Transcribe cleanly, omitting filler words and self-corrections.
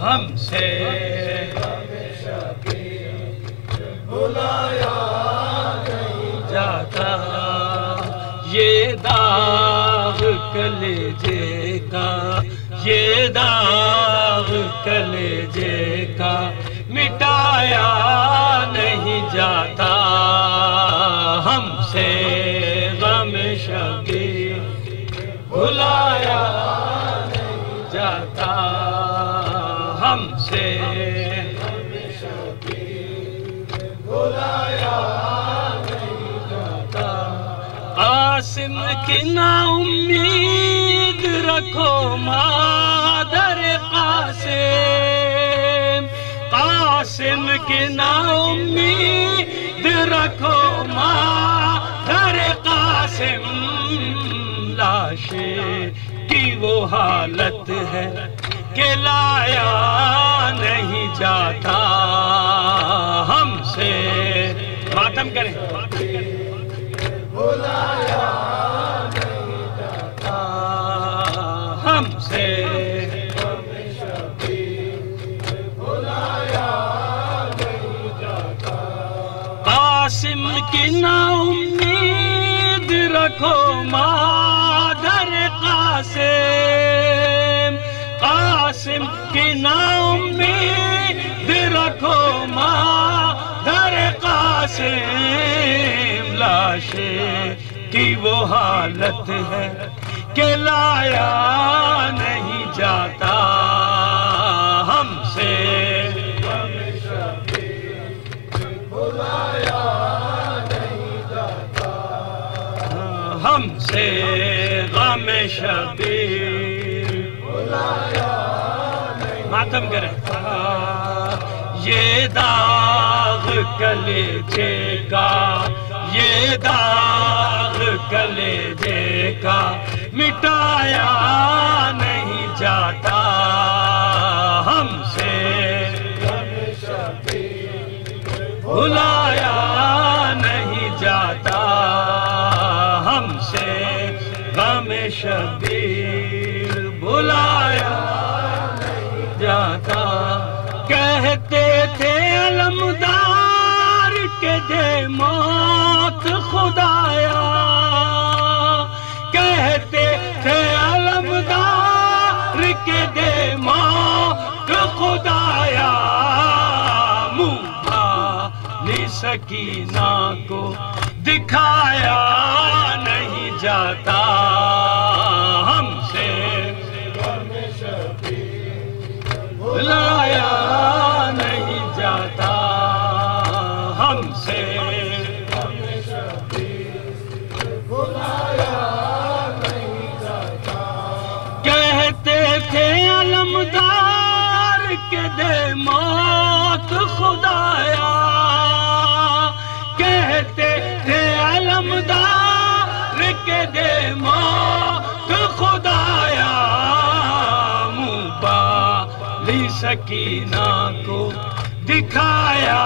ہم سے بلایا نہیں جاتا، یہ داغ کلیجے کا، یہ داغ کلیجے کا مٹایا نہیں جاتا، ہم سے غم شبیر بھلایا نہیں جاتا، ہم سے غم شبیر بھلایا نہیں جاتا۔ قاسم کی نا امید رکھو مادر قاسم، قاسم کی نا امید رکھو مادر قاسم، لاشے کی وہ حالت ہے کہ لایا نہیں جاتا، ہم سے ماتم کریں بلایا نہیں جاتا، ہم سے غم شبیر بلایا نہیں جاتا۔ قاسم کی نا امید رکھو مادر قاسم، قاسم کی نا امید رکھو مادر قاسم، لاشے کی وہ حالت ہے کہ لایا نہیں جاتا، ہم سے غم شبیر بلایا نہیں جاتا، ہم سے غم شبیر بلایا نہیں۔ ماتم کریں یہ داغ کلیجے کا، یہ داغ کلیجے کا مٹایا نہیں جاتا، ہم سے غم شبیر بھلایا نہیں جاتا، ہم سے غم شبیر بھلایا نہیں جاتا۔ کہتے تھے علمدار کہ دے موت خدایا، کہتے تھے علمدار کہ دے موت خدایا، منہ بھالی سکینہ کو دکھایا نہیں جاتا، ہم سے غم شبیر بلایا نہیں جاتا، ہم سے غم شبیر بلایا نہیں جاتا۔ کہتے تھے علمدار کہ دے موت خدایا، کہتے تھے علمدار کہ دے موت خدایا، منہ بالی سکینہ کو دکھایا